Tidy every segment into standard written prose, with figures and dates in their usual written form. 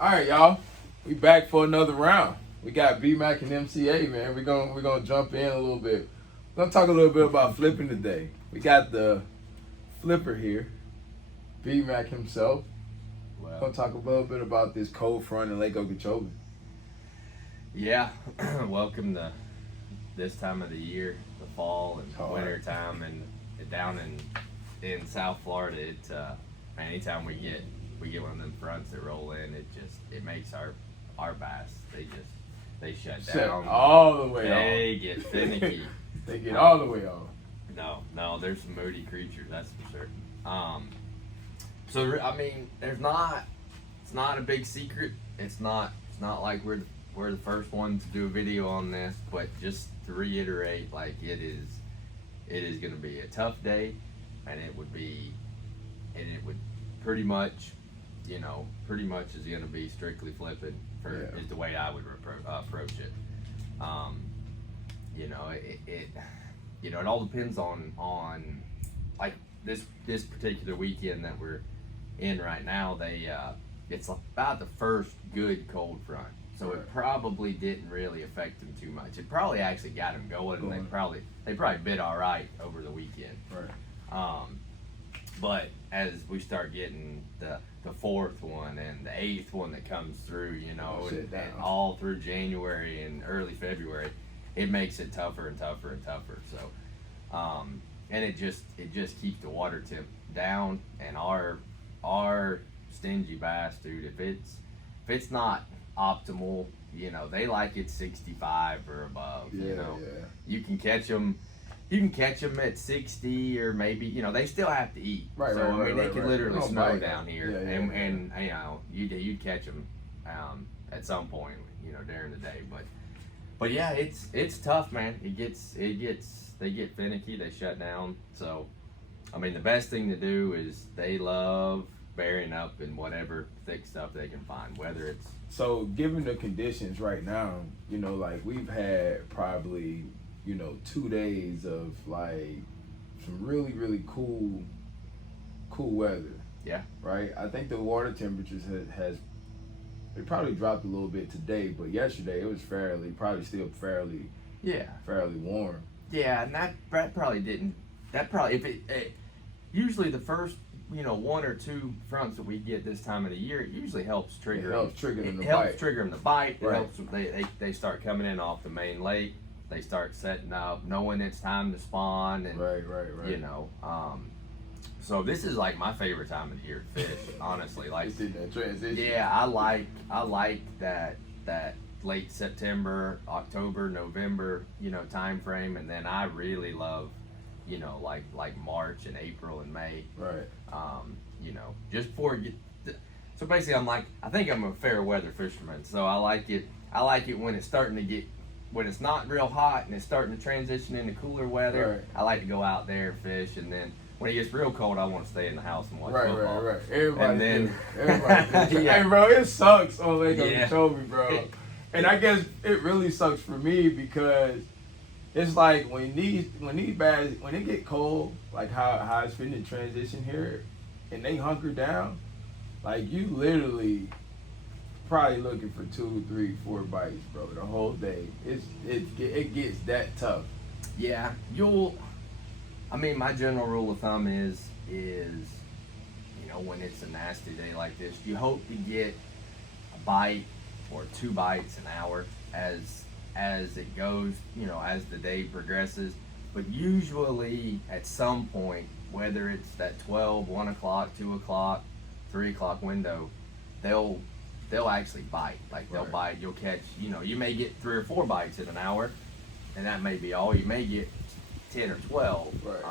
All right, y'all. We back for another round. We got B-Mac and MCA, man. We're gonna jump in a little bit. We're gonna talk a little bit about flipping today. We got the flipper here, B-Mac himself. We're gonna talk a little bit about this cold front in Lake Okeechobee. Yeah, welcome to this time of the year, the fall and winter time, and down in South Florida. Anytime we get one of them fronts that roll in, it makes our bass they shut down all the way off. They get finicky. They get all the way off. No, there's some moody creatures, that's for sure. So I mean, it's not a big secret. It's not like we're the first ones to do a video on this, but just to reiterate, like it is going to be a tough day, and it would pretty much is going to be strictly flipping is the way I would approach it. It all depends on like this particular weekend that we're in right now. It's about the first good cold front. So it probably didn't really affect them too much. It probably actually got them going, and they probably bit all right over the weekend. Right. But as we start getting the fourth one and the eighth one that comes through, and all through January and early February, it makes it tougher and tougher and tougher. So, and it just keeps the water temp down, and our stingy bass, dude, if it's not optimal, they like it 65 or above. You can catch them at 60, or maybe they still have to eat. They can literally snow down here, and you'd catch them at some point during the day. But yeah, it's tough, man. They get finicky, they shut down. So I mean, the best thing to do is they love bearing up in whatever thick stuff they can find, whether it's. So given the conditions right now, like we've had probably 2 days of like some really, really cool weather. Yeah. Right? I think the water temperatures has it probably dropped a little bit today, but yesterday it was probably still fairly warm. Yeah, and that probably didn't. That probably usually the first 1 or 2 fronts that we get this time of the year, it usually helps trigger. It helps trigger them to bite. It right. helps them, they start coming in off the main lake. They start setting up, knowing it's time to spawn, and right. So this is like my favorite time of the year to fish, honestly. Like that transition. Yeah, I like that late September, October, November, time frame, and then I really love, like March and April and May. Right. Just before it get. So basically, I think I'm a fair weather fisherman. So I like it when it's starting to get. When it's not real hot and it's starting to transition into cooler weather. Right. I like to go out there and fish, and then when it gets real cold, I want to stay in the house and watch football. Right. Everybody. Yeah. Hey, bro, it sucks on Lake Okeechobee, bro. And I guess it really sucks for me because it's like when these bags, when they get cold, like how it's been in transition here, and they hunker down, like you literally probably looking for 2, 3, 4 bites, bro, the whole day. It gets that tough. Yeah, my general rule of thumb is when it's a nasty day like this, you hope to get a bite or 2 bites an hour as it goes, as the day progresses. But usually at some point, whether it's that 12, 1 o'clock, 2 o'clock, 3 o'clock window, they'll actually bite. Like they'll bite. You'll catch, you may get 3 or 4 bites in an hour, and that may be all. You may get 10 or 12. Right.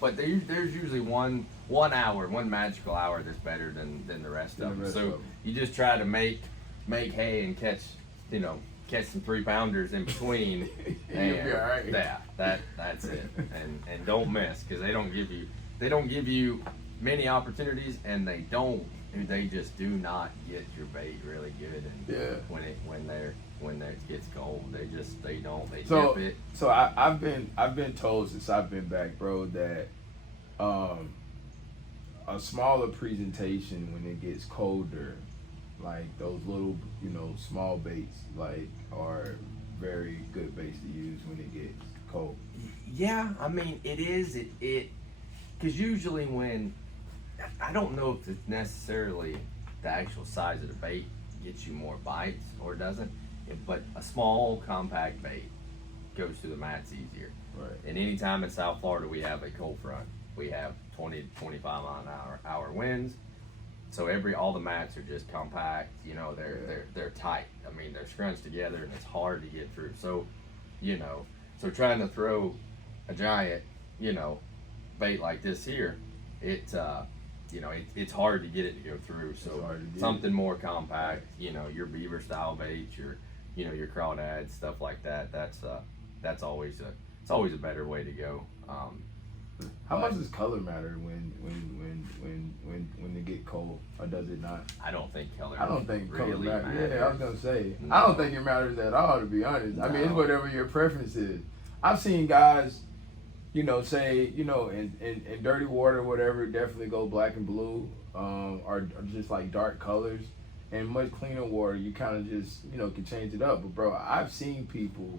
But there's usually one magical hour that's better than the rest of them. So you just try to make hay and catch some 3-pounders in between. And you'll be all right. Yeah, that's it. And don't miss, because they don't give you many opportunities, and they just do not get your bait really good. And when it gets cold, they dip it. So I've been told since I've been back, bro, that a smaller presentation when it gets colder like those little, small baits, like are very good baits to use when it gets cold. Yeah, I mean it is because usually when I don't know if it's necessarily the actual size of the bait gets you more bites or doesn't, but a small compact bait goes through the mats easier. Right. And anytime in South Florida we have a cold front, we have 20 to 25 mile an hour winds. So all the mats are just compact, they're tight. I mean, they're scrunched together and it's hard to get through. So, so trying to throw a giant, bait like this here, it's hard to get it to go through. So something more compact, your beaver style bait, your crawdads, stuff like that. That's always a better way to go. How much does color matter when it get cold, or does it not? I don't think color. I don't think really color matters. Yeah, I was gonna say. No. I don't think it matters at all, to be honest. No. I mean, it's whatever your preference is. I've seen guys, say, in dirty water, whatever, definitely go black and blue, or just like dark colors. And much cleaner water, you kind of just, can change it up. But bro, I've seen people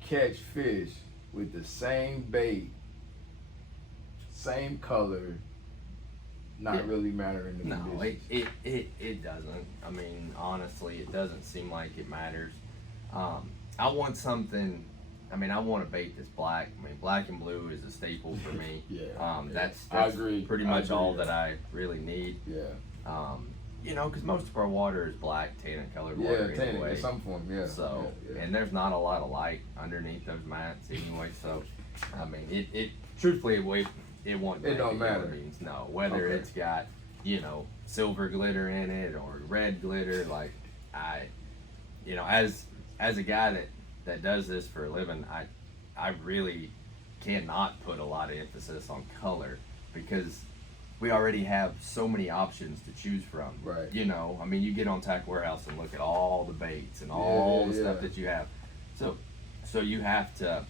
catch fish with the same bait, same color, not really mattering the conditions. It doesn't. I mean, honestly, it doesn't seem like it matters. I want something. I mean, I want a bait that's black. I mean, black and blue is a staple for me. That's I agree. Pretty much all that I really need. Yeah. Because most of our water is black, tannin colored water anyway. In some form, yeah. So, and there's not a lot of light underneath those mats anyway. So, I mean, it truthfully, it won't. It don't matter. Means no, whether it's got silver glitter in it or red glitter. Like as a guy that does this for a living, I really cannot put a lot of emphasis on color because we already have so many options to choose from. Right. I mean, you get on Tack Warehouse and look at all the baits and all the stuff that you have. So you have to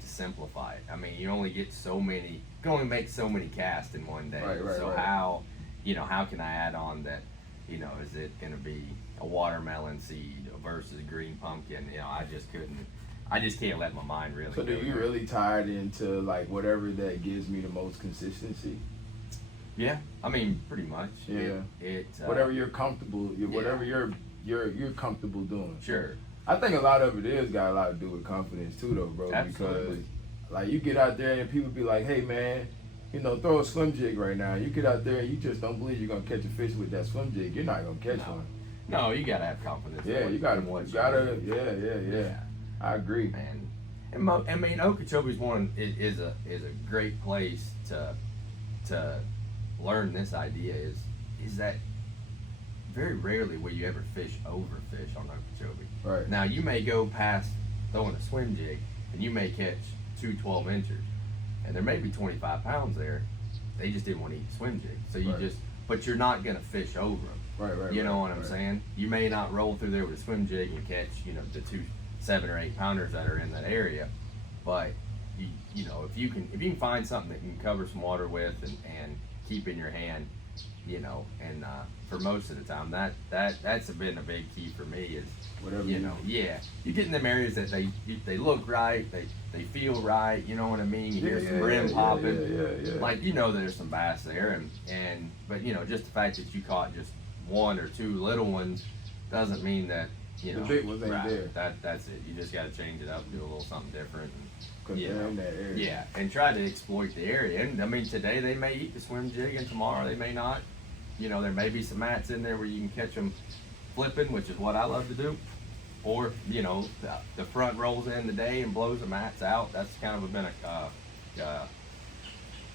simplify it. I mean, you only get so many. You can only make so many casts in one day. So how can I add on that? Is it going to be a watermelon seed versus green pumpkin? I just can't let my mind really. So do you really tie it into like whatever that gives me the most consistency? Yeah, I mean, pretty much. Yeah. Whatever you're comfortable, whatever you're comfortable doing. Sure. I think a lot of it is got a lot to do with confidence too, though, bro. Absolutely. Because like you get out there and people be like, "Hey, man, throw a swim jig right now." You get out there and you just don't believe you're gonna catch a fish with that swim jig. You're not gonna catch one. No, you gotta have confidence. Yeah, you gotta. Yeah. I agree. And I mean, Okeechobee's is a great place to learn this idea. Is that very rarely will you ever fish overfish on Okeechobee. Right. Now you may go past throwing a swim jig and you may catch 2 12-inchers, and there may be 25 pounds there. They just didn't want to eat the swim jig, so but you're not gonna fish over them. Right. You know what I'm saying? You may not roll through there with a swim jig and catch the 2 7 or 8 pounders that are in that area, but if you can find something that you can cover some water with and keep in your hand, and for most of the time that's been a big key for me is whatever you get in them areas that they look right, they feel right, you know what I mean, you hear some brim popping, like there's some bass there, but just the fact that you caught just 1 or 2 little ones doesn't mean that the big ones ain't there. That's it. You just got to change it up, do a little something different. In that area. Yeah, and try to exploit the area. And I mean, today they may eat the swim jig, and tomorrow they may not. There may be some mats in there where you can catch them flipping, which is what I love to do. Or the front rolls in the day and blows the mats out. That's kind of been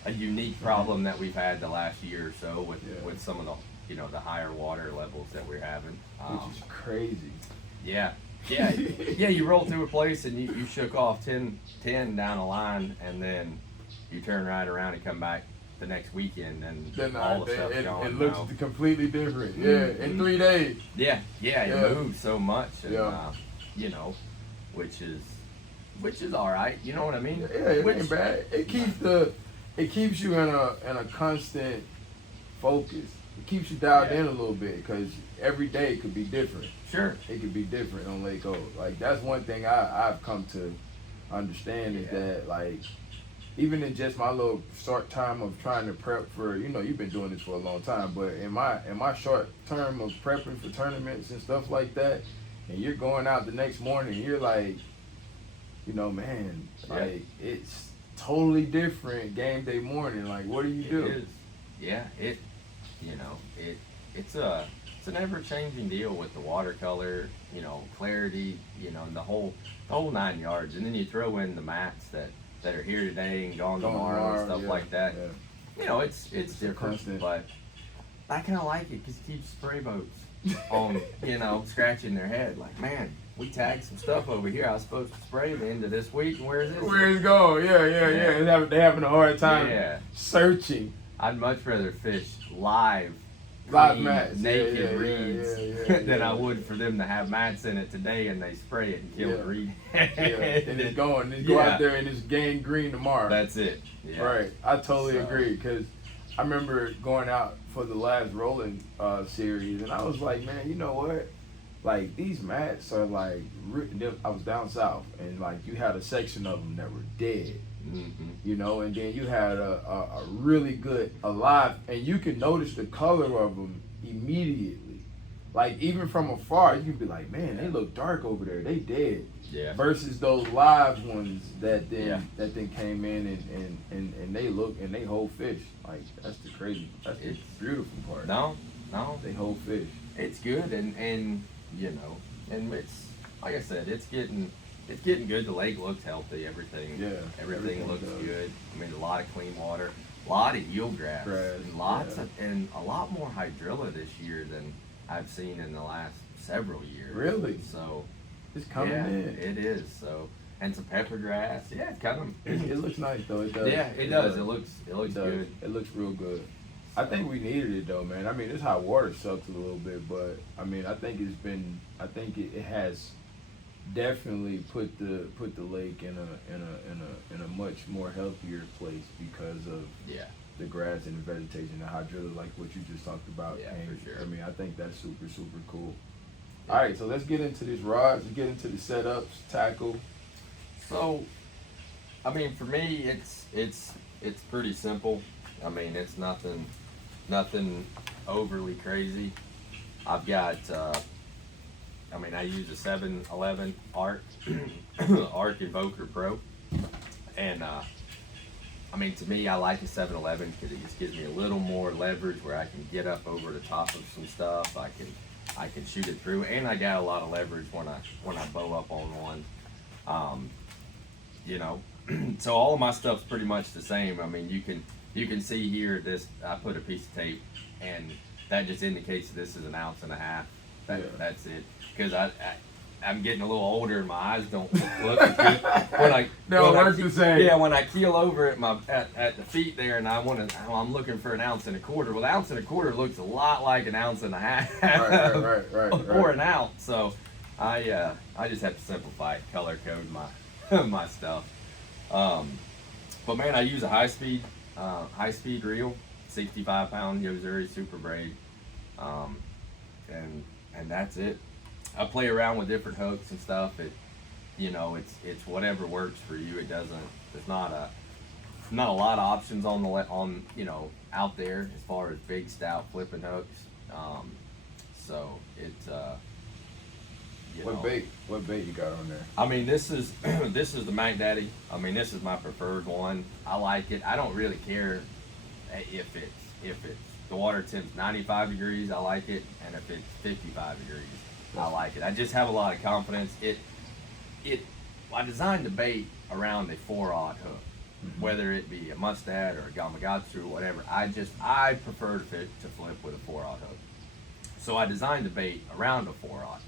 a unique problem that we've had the last year or so with some of the the higher water levels that we're having. Which is crazy. Yeah. You roll through a place and you shook off 10 down a line, and then you turn right around and come back the next weekend, and then all the stuff's gone. It looks completely different. Yeah, in 3 days. It moves so much, and which is all right. You know what I mean? Yeah, it ain't bad. It keeps you in a constant focus. it keeps you dialed in a little bit because every day could be different. Sure. It could be different on Lake O. Like, that's one thing I've come to understand is that, like, even in just my little short time of trying to prep for, you've been doing this for a long time, but in my short term of prepping for tournaments and stuff like that, and you're going out the next morning, you're like, man, like, it's totally different game day morning. Like, what do you do? It is. Yeah, it's an ever-changing deal with the watercolor, clarity, and the whole 9 yards, and then you throw in the mats that are here today and gone tomorrow and stuff like that. Yeah. It's different, constant. But I kind of like it because it keeps spray boats on, scratching their head. Like, man, we tagged some stuff over here. I was supposed to spray the end of this week, and where's this? Where's it going? Yeah. They're having a hard time searching. I'd much rather fish live mats, naked reeds than I would for them to have mats in it today and they spray it and kill the reed. And it's going. Go out there and it's gain green tomorrow. That's it. Yeah. Right. I totally agree because I remember going out for the last rolling series and I was like, man, you know what? Like, these mats are like, I was down south and like you had a section of them that were dead. Mm-hmm. And then you had a really good alive, and you can notice the color of them immediately. Like, even from afar, you can be like, man, they look dark over there. They dead. Yeah. Versus those live ones that then came in and they look and they hold fish. Like, that's the beautiful part. No. They hold fish. It's good and and it's like I said, it's getting good. The lake looks healthy. Everything looks good. I mean, a lot of clean water, a lot of eelgrass, and a lot more hydrilla this year than I've seen in the last several years. Really? So it's coming in. It is. So, and some pepper grass. Yeah, it's coming. It looks nice though. It does. Yeah, it does. It looks good. It looks real good. I think we needed it though, man. I mean, this hot water sucks a little bit, but I mean, I think it has definitely put the lake in a much more healthier place because of the grass and the vegetation, the hydrilla, like what you just talked about. Yeah, and, for sure. I mean, I think that's super cool. All right, so let's get into these rods. Let's get into the setups, tackle. So, I mean, for me, it's pretty simple. I mean, it's nothing overly crazy. I've got. I use a 711 Arc Invoker Pro, and to me, I like a 711 because it just gives me a little more leverage where I can get up over the top of some stuff. I can shoot it through, and I got a lot of leverage when I bow up on one. So all of my stuff's pretty much the same. I mean, you can see here this. I put a piece of tape, and that just indicates this is 1.5 ounces. That's it. Because I'm getting a little older and my eyes don't look as good. When I keel over at the feet there and I'm looking for 1.25 ounces. Well, 1.25 ounces looks a lot like 1.5 ounces. Right. Or an ounce. So I just have to simplify it, color code my stuff. But man, I use a high speed reel, 65-pound Yozuri Super Braid, and that's it. I play around with different hooks and stuff. It's whatever works for you. There's not a lot of options out there as far as big stout flipping hooks. So it's What bait you got on there? I mean, this is the Mac Daddy. I mean, this is my preferred one. I like it. I don't really care if it's the water temp's 95 degrees. I like it, and if it's 55 degrees, I like it. I just have a lot of confidence. I designed the bait around a 4-aught hook, whether it be a Mustad or a Gamakatsu or whatever. I prefer to flip with a 4-aught hook. So I designed the bait around a 4-aught,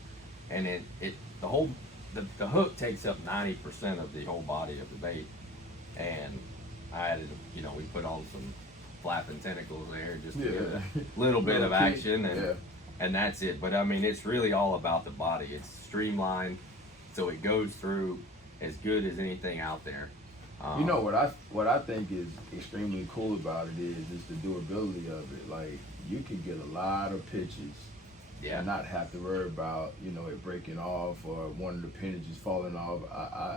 and the hook takes up 90% of the whole body of the bait, and I added, we put on some flapping tentacles there just to get a little bit of action, and that's it. But I mean, it's really all about the body. It's streamlined, so it goes through as good as anything out there. What I think is extremely cool about it is the durability of it. Like, you can get a lot of pitches. Yeah. And not have to worry about, it breaking off or one of the appendages falling off.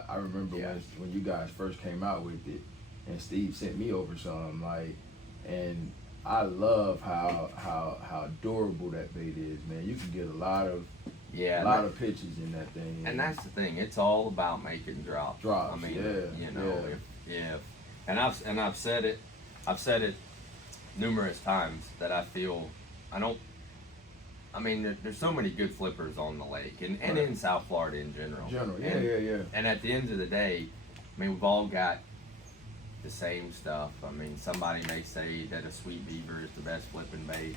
I remember when you guys first came out with it, and Steve sent me over some, and I love how durable that bait is, man. You can get a lot of pitches in that thing. And that's the thing. It's all about making drops. Drops. I mean, if I've said it numerous times that I feel there's so many good flippers on the lake and in South Florida in general. Yeah. And at the end of the day, we've all got the same stuff. Somebody may say that a sweet beaver is the best flipping bait.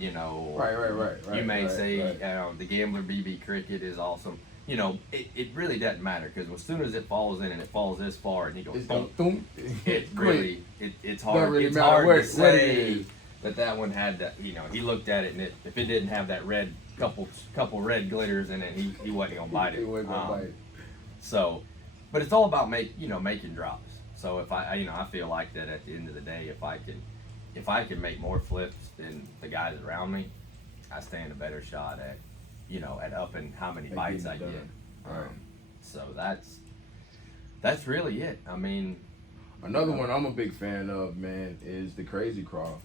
Right. You may say the Gambler BB Cricket is awesome. It really doesn't matter because as soon as it falls in and it falls this far and you go, boom, it's hard. Really it's hard to say that one had that. He looked at it and if it didn't have that red couple red glitters in it, he wasn't gonna bite it. He wasn't gonna bite it. So, but it's all about making drops. So if I feel like that at the end of the day, if I can make more flips than the guys around me, I stand a better shot at upping how many bites I get. Right. So that's really it. Another one I'm a big fan of, man, is the Crazy Crawl.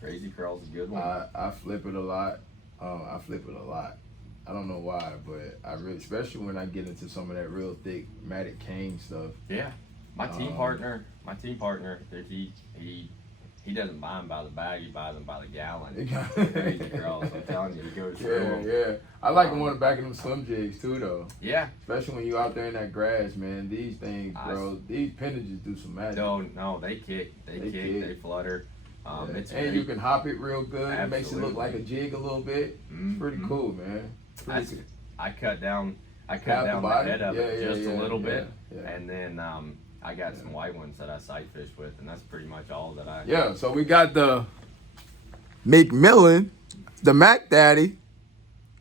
Crazy Crawl's a good one. I flip it a lot. I don't know why, but I really, especially when I get into some of that real thick matted cane stuff. Yeah, my team partner, he doesn't buy them by the bag, he buys them by the gallon. Crazy Crawls, I'm telling you, he goes through them. Yeah. I like the one back in them swim jigs too, though. Yeah. Especially when you out there in that grass, man. These things, bro, these appendages do some magic. No, they kick, they flutter. And you can hop it real good. Absolutely. It makes it look like a jig a little bit. It's pretty cool, man. I cut down the head of it just a little bit, and then I got some white ones that I sight fish with, and that's pretty much all that I. Yeah, so we got the McMillan, the Mac Daddy,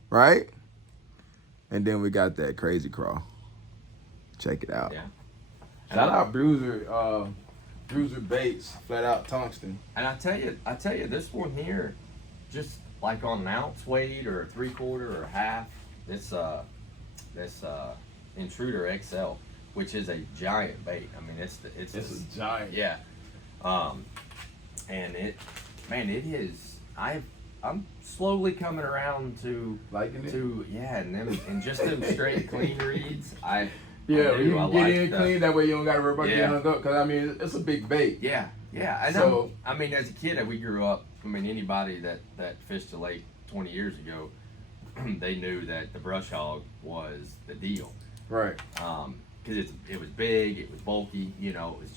right? And then we got that Crazy Crawl. Check it out. Yeah. Shout out Bruiser Baits, Flat Out Tungsten. And I tell you, this one here, just like on an ounce weight or a 3/4 or a half, this Intruder XL, which is a giant bait. It's a giant. Yeah. And it is. I'm slowly coming around to liking it. And just them straight clean reads. You can get in clean, that way you don't got to worry about getting hung up. Because, it's a big bait. Yeah. I know. As a kid, we grew up, anybody that fished the lake 20 years ago, they knew that the brush hog was the deal. Right. Because it was big, it was bulky, it's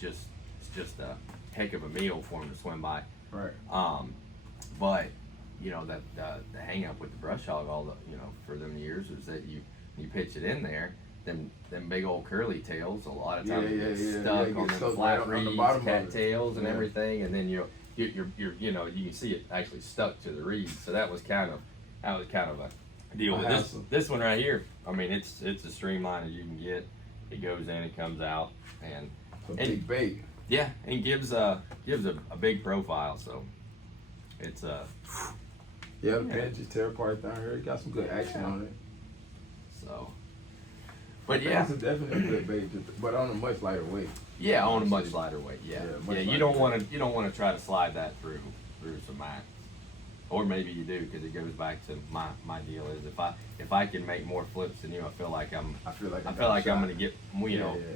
just a heck of a meal for them to swim by. Right. But, the hang up with the brush hog for them years was that you pitch it in there. Them big old curly tails, a lot of times get stuck on them flat reeds, cattails and everything, and then you can see it actually stuck to the reeds. So that was kind of a deal. But this one right here, it's as streamlined as you can get. It goes in, it comes out, and big bait. Yeah, and gives a big profile. So it's the pen just tear apart down here. It got some good action on it. So. But it's definitely a good bait, but on a much lighter weight. Yeah, on a much lighter weight. Yeah. You don't want to try to slide that through some max, or maybe you do because it goes back to my deal is if I can make more flips than you, I feel like I'm going to get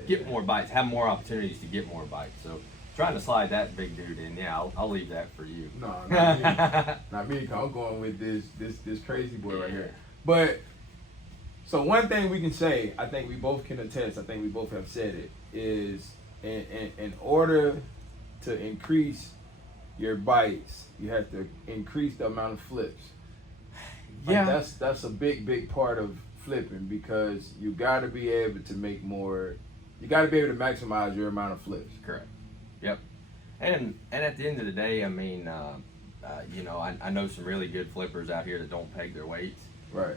get more bites, have more opportunities to get more bites. So trying to slide that big dude in, I'll leave that for you. No, not me. Not me. I'm going with this crazy boy right here. But. So one thing we can say, I think we both can attest, I think we both have said it, is in order to increase your bites, you have to increase the amount of flips. That's a big part of flipping because you got to be able to make more, you got to be able to maximize your amount of flips. Correct. Yep. And at the end of the day, I know some really good flippers out here that don't peg their weights. Right.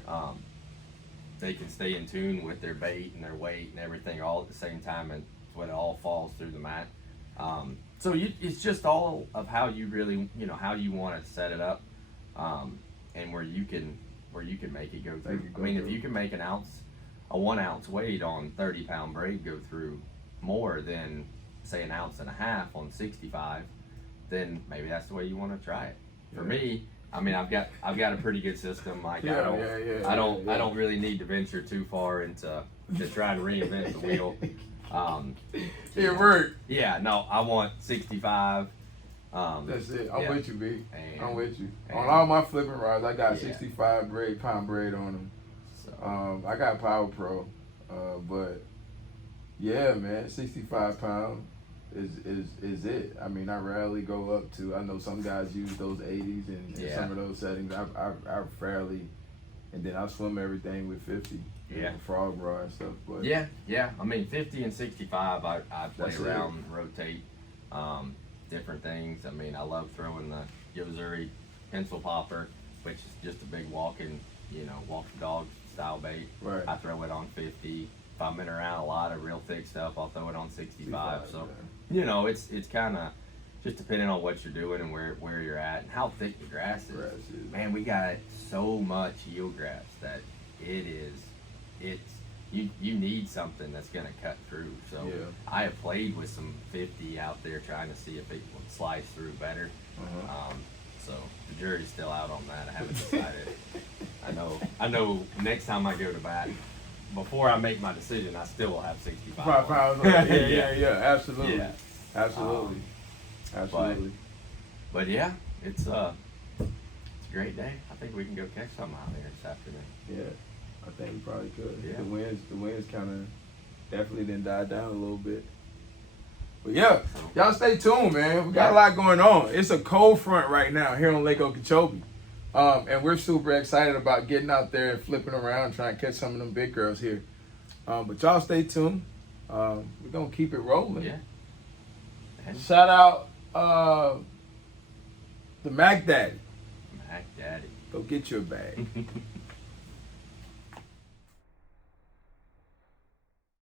They can stay in tune with their bait and their weight and everything all at the same time, and when it all falls through the mat. So it's just all of how you really, how you want to set it up, and where you can make it go through. If you can make a 1 ounce weight on 30-pound braid go through more than say an ounce and a half on 65, then maybe that's the way you want to try it. For me, I've got a pretty good system. Like I don't really need to venture too far into to try and reinvent the wheel. It worked. Yeah, no, I want 65. That's it. I'm with you, B. I'm with you. On all my flipping rods, I got 65 pound braid on them. So. I got Power Pro, but yeah, man, 65 pound is it. I rarely go up to. I know some guys use those 80s and some of those settings. I rarely, and then I swim everything with 50. Frog rod and stuff. But 50 and 65, I play around, rotate, different things. I love throwing the Yozuri pencil popper, which is just a big walking dog style bait. Right. I throw it on 50. If I'm in around a lot of real thick stuff, I'll throw it on 65. So, it's kind of just depending on what you're doing and where you're at and how thick the grass is. Man, we got so much eelgrass that you need something that's going to cut through. So I have played with some 50 out there trying to see if it would slice through better. So the jury's still out on that. I haven't decided. I know next time I go to bat, before I make my decision, I still will have 65 pounds. Absolutely. Yeah. Absolutely. But yeah, it's a great day. I think we can go catch something out there this afternoon. Yeah, I think we probably could. Yeah. The winds kind of definitely didn't die down a little bit. But yeah, y'all stay tuned, man. We got a lot going on. It's a cold front right now here on Lake Okeechobee. And we're super excited about getting out there and flipping around, trying to catch some of them big girls here. But y'all stay tuned. We're going to keep it rolling. Yeah. Shout out the Mac Daddy. Mac Daddy. Go get your bag.